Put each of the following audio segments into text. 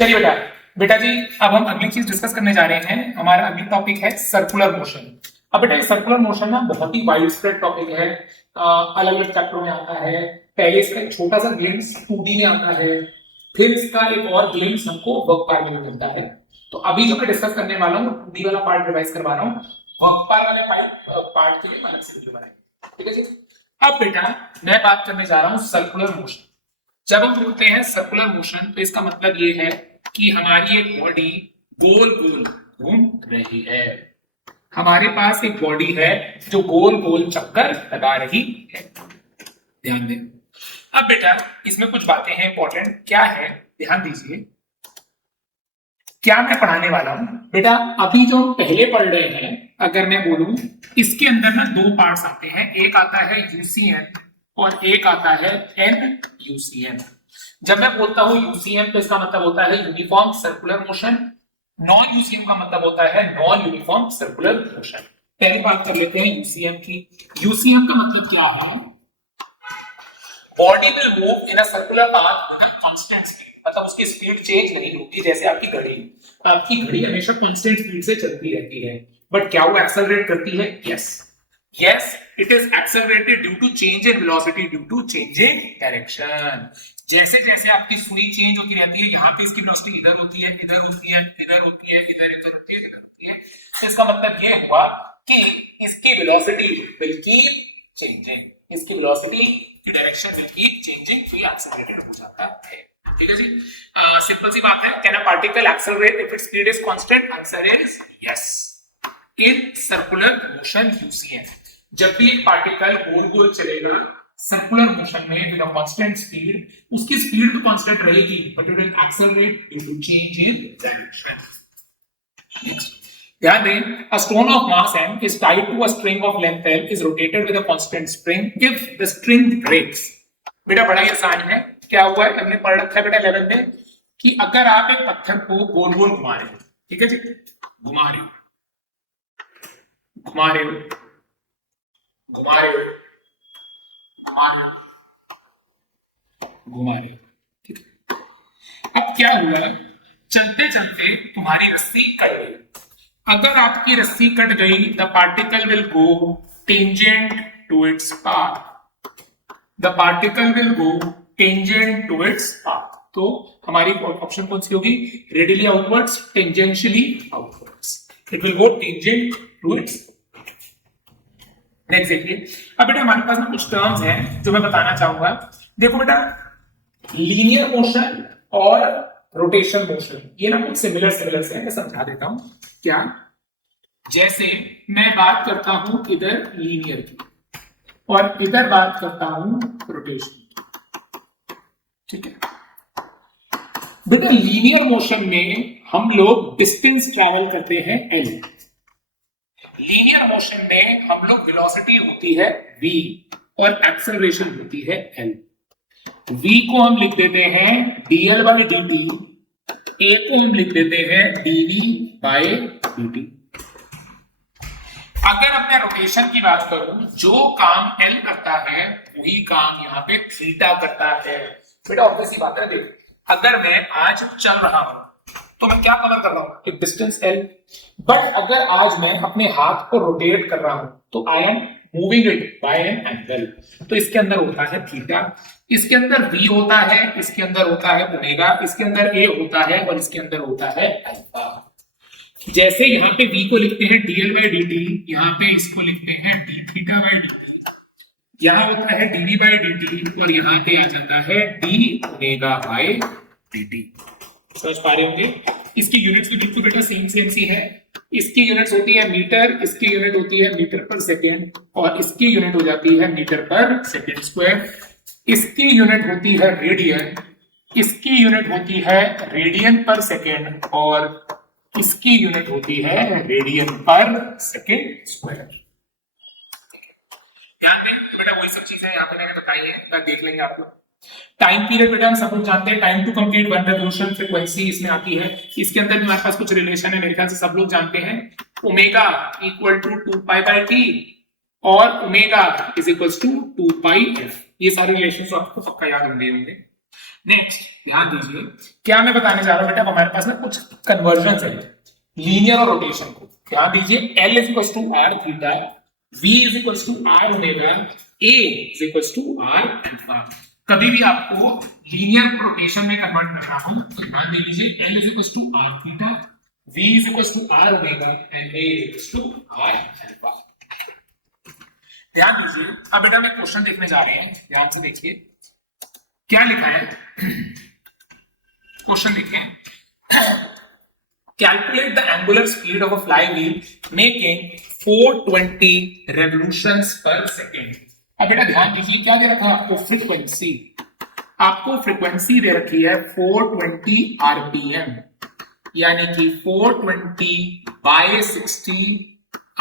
चलिए बेटा, बेटा जी अब हम अगली चीज डिस्कस करने जा रहे हैं। हमारा अगली टॉपिक है सर्कुलर मोशन। अब बेटा सर्कुलर मोशन ना बहुत ही वाइड स्प्रेड टॉपिक है, अलग अलग चैप्टरों में आता है। पहले इसका एक छोटा सा ग्लिम्स 2D में आता है, फिर इसका एक और ग्लिम्स हमको वर्क पार्ट में मिलता है। तो अभी जो मैं डिस्कस करने वाला हूँ 2D वाला पार्ट रिवाइज करवा रहा हूँ, वर्क पार्ट वाले पार्ट के लिए अलग से वीडियो बनाएंगे, ठीक है जी। अब बेटा मैं बात करने जा रहा हूँ सर्कुलर मोशन। जब हम बोलते हैं सर्कुलर मोशन तो इसका मतलब ये है कि हमारी एक बॉडी गोल गोल घूम रही है। हमारे पास एक बॉडी है जो गोल गोल चक्कर लगा रही है। ध्यान दें। अब बेटा इसमें कुछ बातें हैं इंपॉर्टेंट, क्या है ध्यान दीजिए। क्या मैं पढ़ाने वाला हूं बेटा, अभी जो हम पहले पढ़ रहे हैं, अगर मैं बोलूं इसके अंदर ना दो पार्ट्स आते हैं, एक आता है यूसीएम और एक आता है एनयूसीएम। जब मैं बोलता हूं यूसीएम तो इसका मतलब होता है uniform circular motion, non UCM का मतलब होता है नॉन यूनिफॉर्म सर्कुलर मोशन। पहले बात कर लेते हैं यूसीएम की। यूसीएम का मतलब क्या है? Body will move in a circular path with a constant speed, मतलब उसकी स्पीड चेंज नहीं होती। जैसे आपकी घड़ी हमेशा कांस्टेंट स्पीड से चलती रहती है, बट क्या वो एक्सेलरेट करती है? Yes it is accelerated due to change in velocity, due to change in direction. जैसे जैसे आपकी सुई चेंज होती रहती है, यहाँ पे इसकी वेलोसिटी इधर होती है, इधर होती है, इधर होती है, इधर इधर होती है, इधर होती है। तो इसका मतलब ये हुआ कि इसकी वेलोसिटी विल कीप चेंजिंग, इसकी वेलोसिटी की डायरेक्शन विल कीप चेंजिंग, तो ये एक्सेलरेटेड हो जाता है। ठीक है जी, सिंपल सी बात है। Can a particle accelerate if its speed is constant? Answer is yes. In circular motion UCM, जब भी एक पार्टिकल गोल गोल चलेगा सर्कुलर मोशन में विद अ कांस्टेंट स्पीड, उसकी स्पीड तो कांस्टेंट रहेगी but it will accelerate due to change in direction. Next ध्यान दें, a stone of mass m is tied to a string of length l is rotated with a constant spring if the string breaks। बेटा बड़ा ही आसान है। क्या हुआ है, हमने पढ़ रखा है बेटा 11 में कि अगर आप एक पत्थर को गोल गोल घुमा रहे हो, ठीक है जी, घुमा रहे हो, घुमा रहे हो, घुमा रहे हो, घुमा रहे हो, घुमा रहे हो, ठीक है। अब क्या हुआ, चलते चलते तुम्हारी रस्सी कट गई। अगर आपकी रस्सी कट गई, the particle will go tangent to its path, the particle will go tangent to its path. तो हमारी ऑप्शन कौन सी होगी? Radially outwards, tangentially outwards, it will go tangent to its. Next देखिए, अब बेटा हमारे पास ना कुछ टर्म्स हैं जो मैं बताना चाहूंगा। देखो बेटा, लीनियर मोशन और रोटेशन मोशन, ये ना कुछ सिमिलर से है, मैं समझा देता हूं। क्या? जैसे मैं बात करता हूं इधर लीनियर की और इधर बात करता हूं रोटेशन की, ठीक है बेटा। लीनियर मोशन में हम लोग डिस्टेंस ट्रैवल करते हैं l, लीनियर मोशन में हम लोग वेलोसिटी होती है v और एक्सेलरेशन होती है l। v को हम लिख देते हैं dl by dt, a को हम लिख देते हैं dv by dt। अगर अपने रोटेशन की बात करूं, जो काम L करता है वही काम यहाँ पे थीटा करता है। बेटा ऑब्वियस बात है, देख अगर मैं आज चल रहा हूं तो मैं क्या कवर कर रहा हूं? एक डिस्टेंस L। बट अगर आज मैं अपने हाथ को रोटेट कर रहा हूं तो I am moving it by an angle, तो इसके अंदर होता है थीटा, इसके अंदर v होता है, इसके अंदर होता है ओमेगा, इसके अंदर a होता है और इसके अंदर होता है अल्फा। जैसे यहाँ पे v को लिखते हैं dl by dt, यहाँ पे इसको लिखते हैं d थीटा by dt, यहाँ होता है dv by dt और यहाँ पे आ जाता है d ओमेगा by dt। समझ पा रहे होंगे? इसकी यूनिट्स भी बिल्कुल बेटा सेम सी है। इसकी यूनिट्स होती है मीटर, इसकी यूनिट होती है मीटर पर सेकेंड और इसकी यूनिट हो जाती है मीटर पर सेकेंड स्क्वायर। इसकी यूनिट होती है रेडियन, इसकी यूनिट होती है रेडियन पर सेकेंड और इसकी यूनिट होती है रेडियन पर सेकेंड स्क्वायर। ध्यान दें बेटा, वही सब चीजें यहाँ पे मैंने बताई है, देख लेंगे आप लोग। टाइम पीरियड बेटा हम सब लोग जानते हैं, time to complete one revolution frequency इसमें आती है। इसके अंदर भी हमारे पास कुछ रिलेशन है, मेरे ख्याल से सब लोग जानते हैं। Omega equal to 2 pi by T और omega is equal to 2 pi F, ये सारे रिलेशन आपको पक्का याद होंगे। नेक्स्ट ध्यान दीजिए, क्या मैं बताने जा रहा हूं बेटा, अब हमारे पास ना कुछ कन्वर्जन है लीनियर और रोटेशन को। क्या दीजिए, L is equal to r theta, V is equal to r omega, A is equal to r alpha. कभी भी आपको लीनियर को रोटेशन में कन्वर्ट करना हो तो ध्यान दे लीजिए, L is equal to r theta, V is equal to r omega and A is equal to r alpha. ध्यान दीजिए, अब बेटा मैं क्वेश्चन देखने जा रहे हैं, ध्यान से देखिए क्या लिखा है। क्वेश्चन देखिए, calculate the angular speed of a flywheel making 420 revolutions पर सेकेंड। अब बेटा ध्यान दीजिए, क्या दे रखा है आपको, फ्रीक्वेंसी। आपको फ्रीक्वेंसी दे रखी है 420 आरपीएम, यानी कि 420 बाय 60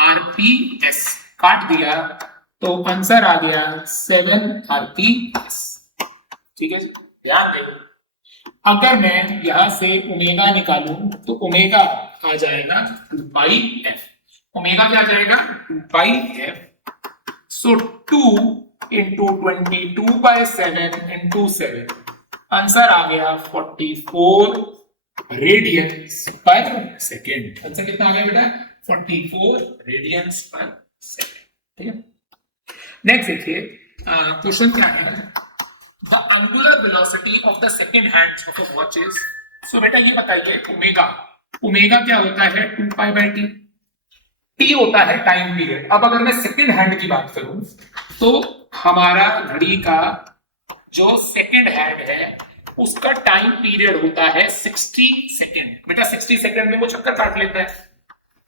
आरपीएस। काट दिया तो आंसर आ गया 7 आरपीएस। ठीक है, ध्यान दें, अगर मैं यहां से ओमेगा निकालूं तो ओमेगा आ जाएगा 2 पाई एफ। ओमेगा क्या आ जाएगा, 2 पाई एफ। सो 2 इंटू 22 बाय 7 इंटू 7, आंसर आ गया 44 रेडियंस पर सेकेंड। आंसर कितना आ गया बेटा, 44 रेडियंस पर सेकेंड। ठीक है, नेक्स्ट देखिए, क्वेश्चन क्या है, the angular velocity of the second hands of a watch is। सो बेटा ये बताइए, ओमेगा, ओमेगा क्या होता है, 2 पाई बाई टी। टी होता है टाइम पीरियड। अब अगर मैं सेकंड हैंड की बात करूं तो हमारा घड़ी का जो सेकंड हैंड है उसका टाइम पीरियड होता है 60 सेकंड। बेटा 60 सेकंड में वो चक्कर काट लेता है।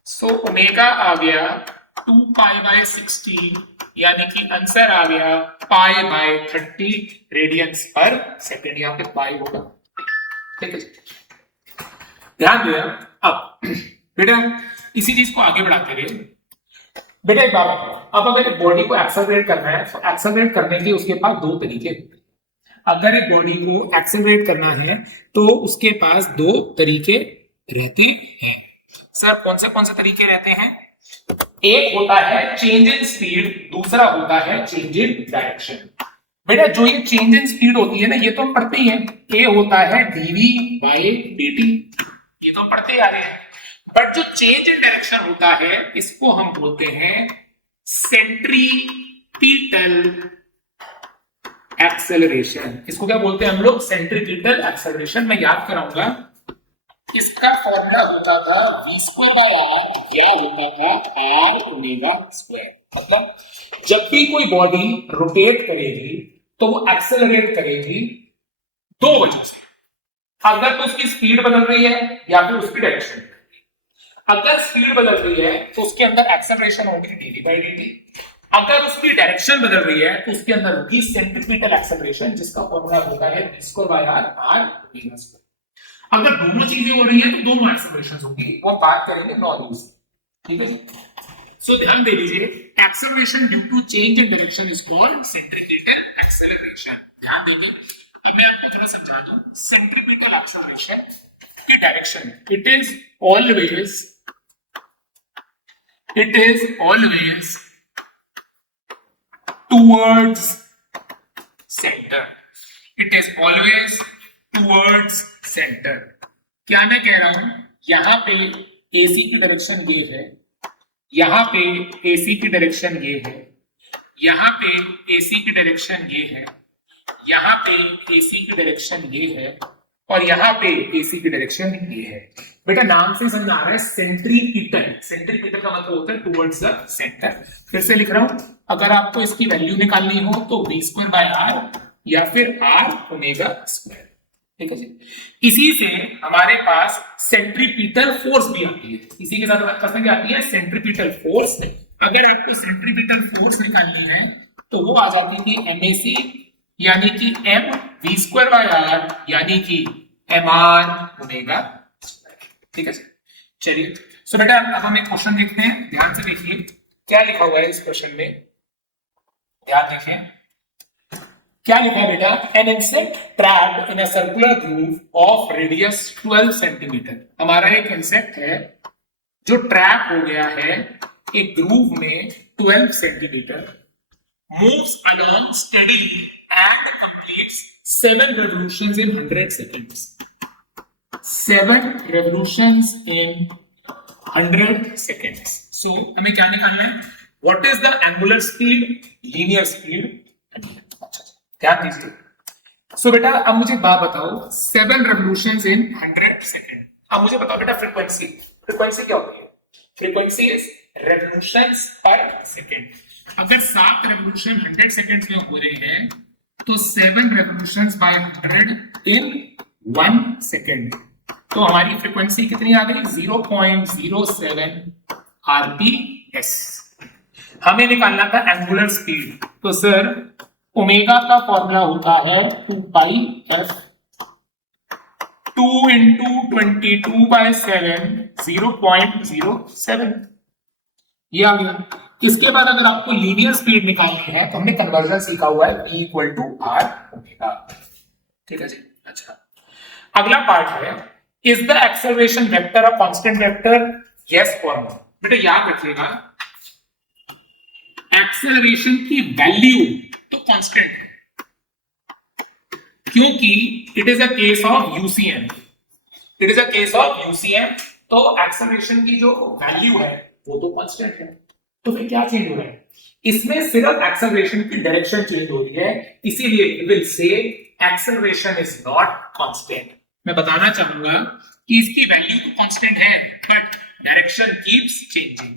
सो ओमेगा आ गया 2 पाई बाय 60, यानी कि आंसर आ गया पाई बाय 30 रेडियंस पर सेकेंड। यहां पे पाई होगा। ठीक है, ध्यान दिया। अब बेटा इसी चीज को आगे बढ़ाते हुए बेटा एक बात, अब अगर बॉडी को एक्सेलरेट करना है तो एक्सेलरेट करने के उसके पास दो तरीके होते हैं। अगर एक बॉडी को एक्सेलरेट करना है तो उसके पास दो तरीके रहते हैं। सर कौन से तरीके रहते हैं? एक होता है चेंज इन स्पीड, दूसरा होता है चेंज इन डायरेक्शन। बेटा जो ये चेंज इन स्पीड होती है ना, ये तो हम पढ़ते ही हैं, ए होता है डीवी बाय डीटी, ये तो हम पढ़ते ही आ रहे हैं। बट जो चेंज इन डायरेक्शन होता है इसको हम बोलते हैं सेंट्रीपिटल एक्सेलरेशन। इसको क्या बोलते हैं हम लोग? Centripetal acceleration. मैं याद कराऊंगा, इसका फॉर्मूला होता था v स्क्वायर बाय आर या होता था आर ओमेगा स्क्वायर। मतलब जब भी कोई बॉडी रोटेट करेगी तो वो एक्सेलरेट करेगी दो वजह से। अगर तो उसकी स्पीड बदल रही है या फिर उसकी डायरेक्शन। अगर स्पीड बदल रही है तो उसके अंदर एक्सेलरेशन होगी डी बाई डी टी। अगर उसकी डायरेक्शन बदल रही है तो उसके अंदर होगी सेंट्रीपिटल एक्सेलरेशन, जिसका फॉर्मूला होता है v square by r r omega square. अगर दोनों चीजें हो रही है तो दोनों एक्सेलरेशन होंगी, वो बात करेंगे नॉर्मल से। ठीक है जी, सो ध्यान दे लीजिए, acceleration due to change in direction is called centripetal acceleration. ध्यान देंगे, अब मैं आपको थोड़ा समझा दूं। सेंट्रीपिटल एक्सेलरेशन की direction it is always towards centre. It is always towards centre. क्या मैं कह रहा हूं, यहां पे एसी की डायरेक्शन ये है, यहां पे एसी की डायरेक्शन ये है, यहां पे एसी की डायरेक्शन ये है, यहां पे एसी की डायरेक्शन ये है और यहां पे एसी की डायरेक्शन ये है। बेटा नाम से समझ आ रहा है सेंट्रीपिटल। सेंट्रीपिटल का मतलब होता है टुवर्ड्स द सेंटर। फिर से लिख रहा हूं, अगर आपको इसकी वैल्यू निकालनी हो तो v स्क्वायर बाय आर या फिर आर ओमेगा स्क्वायर। ठीक है जी, इसी से हमारे पास सेंट्रीपिटल फोर्स भी आती है। इसी के साथ हमारे क्या आती है? Centripetal force. अगर आपको सेंट्रीपिटल फोर्स निकालनी है तो वो आ जाती थी एमएसी, यानी कि m v square by r, यानी कि एम आर ओमेगा। ठीक है, चलिए सो बेटा अब हम एक क्वेश्चन देखते हैं, ध्यान से देखिए क्या लिखा हुआ है इस क्वेश्चन में। ध्यान देखें क्या लिखा है बेटा, an insect trapped in a circular groove of radius 12 centimetre. हमारा एक इंसेक्ट है जो ट्रैप हो गया है एक ग्रूव में 12 centimetre, moves along steadily and completes 7 revolutions in 100 seconds. 7 revolutions in 100 seconds. So हमें क्या निकालना है? What is the angular speed? Linear speed. अच्छा ध्यान दीजिए. So बेटा अब मुझे बात बताओ 7 revolutions in 100 seconds. अब मुझे बताओ बेटा फ्रीक्वेंसी. फ्रीक्वेंसी क्या होती है? Frequency is revolutions per second. अगर 7 revolution 100 seconds में हो रहे हैं तो 7 revolutions by 100 in 1 second. तो हमारी फ्रीक्वेंसी कितनी आ गई? 0.07 RPS. हमें निकालना था एंगुलर स्पीड. तो सर ओमेगा का फॉर्मूला होता है 2 पाई f 2 into 22/7 0.07. ये आ गया. इसके बाद अगर आपको लीनियर स्पीड निकालनी है तो हमने कन्वर्जन सीखा हुआ है V equal to R omega. ठीक है जी. अच्छा अगला पार्ट है is the acceleration vector a constant vector? Yes और नो. बेटा याद रखिएगा एक्सेलरेशन की वैल्यू तो कांस्टेंट है क्योंकि it is a case of UCM. It is a case of UCM. तो एक्सेलरेशन की जो वैल्यू है वो तो कांस्टेंट है. तो फिर क्या चेंज हो रहा है? इसमें सिर्फ एक्सेलरेशन की डायरेक्शन चेंज हो रही है. इसीलिए we will say acceleration is not constant. मैं बताना चाहूंगा कि इसकी वैल्यू तो कांस्टेंट है बट डायरेक्शन कीप्स चेंजिंग.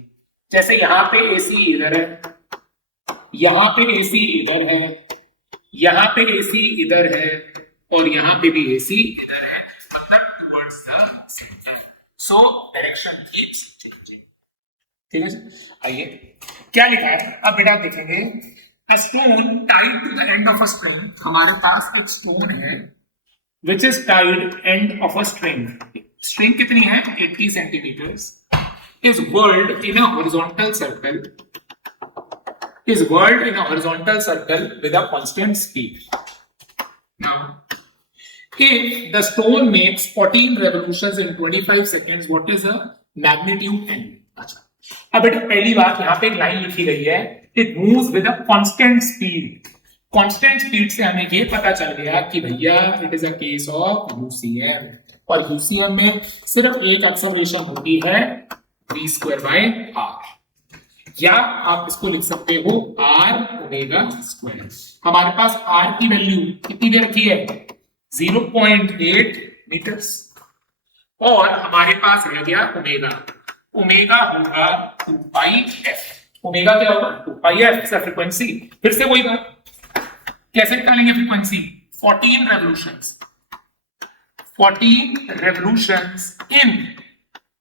जैसे यहां पे एसी इधर है, यहां पे एसी इधर है, यहां पे एसी इधर है और यहां पे भी एसी इधर है, मतलब towards the centre. So direction keeps changing. ठीक है. आइए क्या लिखा है अब बेटा देखेंगे. A stone tied to the end of a string. हमारे पास एक स्टोन है which is tied end of a string. String कितनी है? 80 centimetres. is whirled in a horizontal circle. is whirled in a horizontal circle with a constant speed. Now if the stone makes 14 revolutions in 25 seconds, what is the magnitude n? अच्छा अब बेटा पहली बात यहां पे एक लाइन लिखी गई है it moves with a constant speed. Constant speed से हमें ये पता चल गया कि भैया it is a case of UCM. और यूसीएम में सिर्फ एक एक्सेलरेशन होती है v²/r. या आप इसको लिख सकते हो r ओमेगा स्क्वायर. हमारे पास r की वैल्यू कितनी दे रखी है? 0.8 मीटर्स. और हमारे पास रह गया ओमेगा. ओमेगा होगा 2 पाई f. ओमेगा क्या होगा? 2 पाई f. फ्रीक्वेंसी फिर से वही बात. कैसे निकालेंगे frequency? 14 revolutions. 14 revolutions in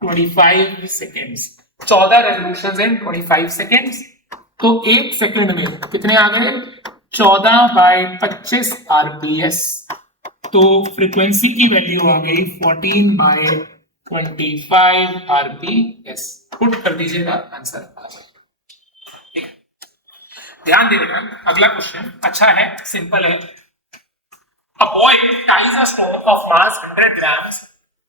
25 seconds. 14 revolutions in 25 seconds. तो एक सेकंड में कितने आ गए? 14/25 RPS. तो फ्रीक्वेंसी की वैल्यू आ गई 14/25 RPS. पुट कर दीजिएगा आंसर आ जाएगा. ध्यान दीजिएगा. अगला क्वेश्चन अच्छा है, सिंपल है. A boy ties a stone of mass 100 grams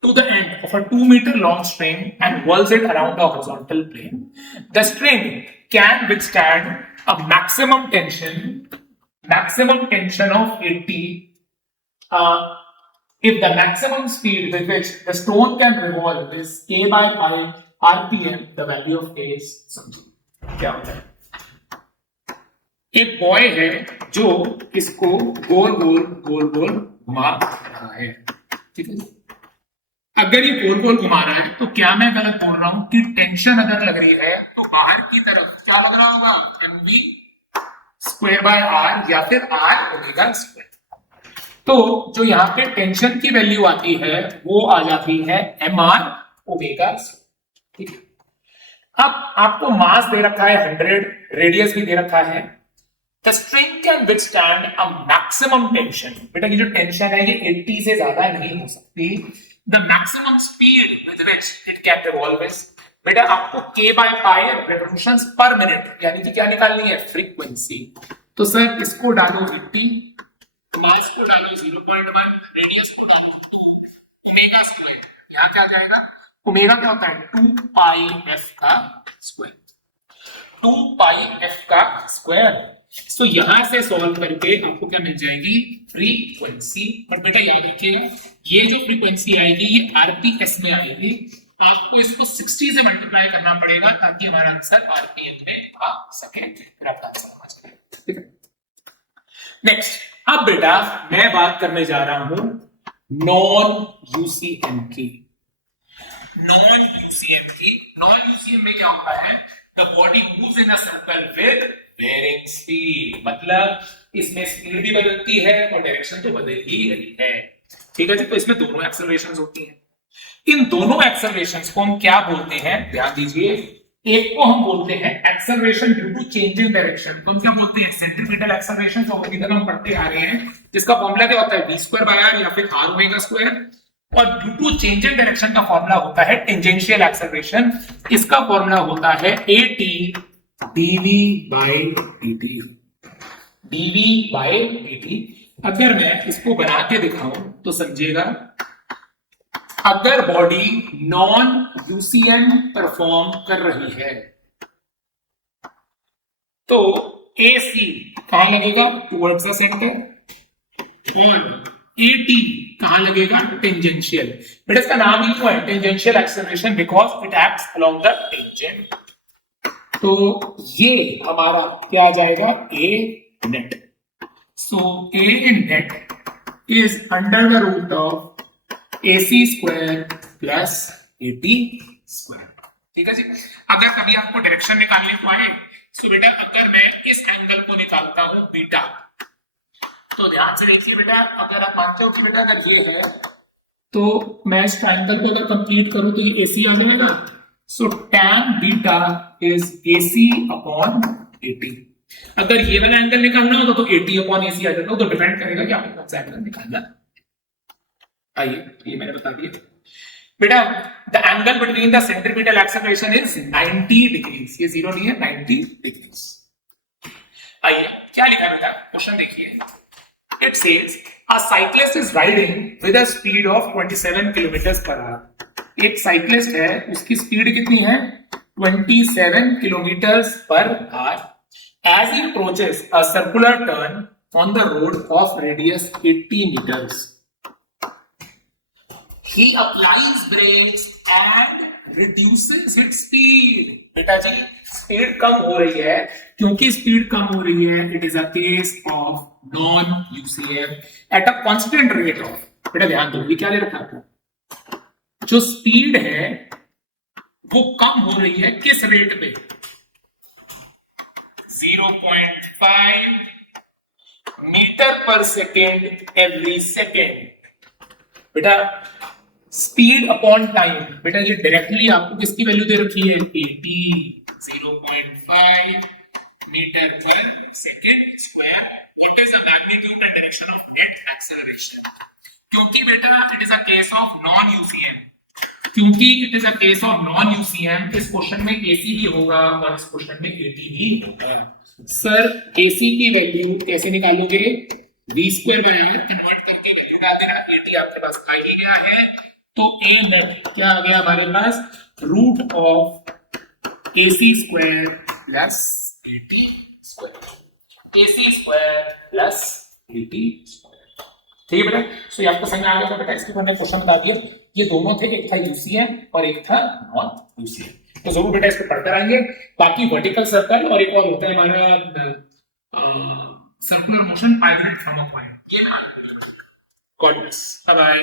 to the end of a 2 meter long string and whirls it around a horizontal plane. The string can withstand a maximum tension of 80 if the maximum speed with which the stone can revolve is k/pi rpm. The value of k is something. क्या होता है? एक boy है जो इसको गोल गोल गोल गोल घुमा रहा है. ठीक है. अगर ये गोल गोल घुमा रहा है तो क्या मैं गलत बोल रहा हूं कि टेंशन अगर लग रही है तो बाहर की तरफ क्या लग रहा होगा? mv²/r या फिर r ओमेगा स्क्वायर. तो जो यहाँ पे टेंशन की वैल्यू आती है वो आ जाती है mr ओमेगा. ठीक है. अब आपको मास दे रखा है 100, रेडियस भी दे रखा है. The string can withstand a maximum tension. बेटा की जो टेंशन है ये 80 से ज्यादा नहीं हो सकती. The maximum speed with which it can revolve is, बेटा आपको k/pi revolutions per minute यानी कि क्या निकालनी है? फ्रीक्वेंसी. तो सर इसको डालो 80, मास को डालो 0.1, रेडियस को डालो 2, ओमेगा स्क्वायर. यहाँ क्या जाएगा? ओमेगा क्या होता है? 2 पाई f का स्क्वायर. 2 पाई f का स्क्वायर। तो यहां से सॉल्व करके आपको क्या मिल जाएगी, फ्रीक्वेंसी। बट बेटा याद रखिएगा, ये जो फ्रीक्वेंसी आएगी ये आरपीएस में आएगी, आपको इसको 60 से मल्टीप्लाई करना पड़ेगा ताकि हमारा आंसर आरपीएम में आ सके, फिर आपका आंसर समझ गए, ठीक है। नेक्स्ट, अब बेटा मैं बात करने जा रहा हूं नॉन यूसीएम की। नॉन यूसीएम में क्या होता है, the body moves in a circle with varying speed, मतलब इसमें स्पीड भी बदलती है और डायरेक्शन तो बदल ही रही है, ठीक है जी। तो इसमें दोनों एक्सेलरेशंस होती हैं। इन दोनों एक्सेलरेशंस को हम क्या बोलते हैं, ध्यान दीजिए। एक को हम बोलते हैं acceleration due to change in direction, तो हम क्या बोलते हैं, सेंट्रीपिटल एक्सेलरेशन, जो अभी तक हम पढ़ते आ रहे हैं, जिसका फॉर्मूला क्या होता है, v²/r या फिर r ओमेगा स्क्वायर। और due to change in direction का फॉर्मूला होता है टेंजेंशियल एक्सेलरेशन, इसका फॉर्मूला होता है at dv/dt। अगर मैं इसको बना के दिखाऊं तो समझिएगा, अगर बॉडी नॉन यूसीएम परफॉर्म कर रही है तो AC कहां लगेगा, टुवर्ड्स द सेंटर, और AT कहां लगेगा, टेंजेंशियल। बेटा इसका नाम ही क्यों है tangential acceleration, because it acts along the tangent. तो ये हमारा क्या आ जाएगा, A net. So A net is under the root of AC² plus AT², ठीक है जी। अगर कभी आपको डायरेक्शन निकालने को आए, तो बेटा अगर मैं इस एंगल को निकालता हूं बीटा, तो ध्यान से देखिए बेटा, अगर आप मानते हो कि बेटा अगर ये है तो मैं इस ट्रायंगल को अगर कंप्लीट करूं तो ये AC आ जाएगा। सो tan beta is AC upon AT। अगर ये वाला एंगल निकालना होगा तो AT अपॉन AC आ जाता, तो डिपेंड करेगा कि आपको कौन सा एंगल निकालना। आइए, ये मैंने बता दिया बेटा। The angle between the centripetal acceleration is 90 degrees, ये जीरो नहीं है, 90 डिग्रीज। आइए क्या लिखा बेटा, क्वेश्चन देखिए। It says a cyclist is riding with a speed of 27 kilometers per hour. एक साइक्लिस्ट है, उसकी स्पीड कितनी है, 27 kilometres per hour. As he approaches a circular turn on the road of radius 80 meters, he applies brakes and reduces its speed. बेटा जी speed कम हो रही है, क्योंकि स्पीड कम हो रही है, it is a case of non UCM at a constant rate of, बेटा ध्यान दो, ये क्या दे रखा है, जो स्पीड है वो कम हो रही है किस रेट पे, 0.5 metre per second every second. बेटा स्पीड अपॉन टाइम, बेटा ये डायरेक्टली आपको किसकी वैल्यू दे रखी है, 80, 0.5 metre per second square. It is the magnitude and direction of its acceleration. क्योंकि बेटा it is a case of non UCM, क्योंकि it is a case of non UCM, इस क्वेश्चन में AC भी होगा और इस क्वेश्चन में AT भी होगा। सर AC की वैल्यू कैसे निकालोगे, v²/r कन्वर्ट करके वैल्यू डाल देना, AT आपके पास आ ही गया है, तो A नेट क्या आ गया हमारे पास, root of AC² plus AT², AC² plus AT², ठीक है बेटा। सो ये आपको समझ में आ गया था बेटा, इसके मैंने क्वेश्चन बता दिया, ये दोनों थे, एक था यूसीएम और एक था नॉन यूसीएम। तो जरूर बेटा इसको पढ़ते रहेंगे। बाकी वर्टिकल सर्कल और एक और होता है हमारा circular motion, pivot from a point. God bless, bye bye.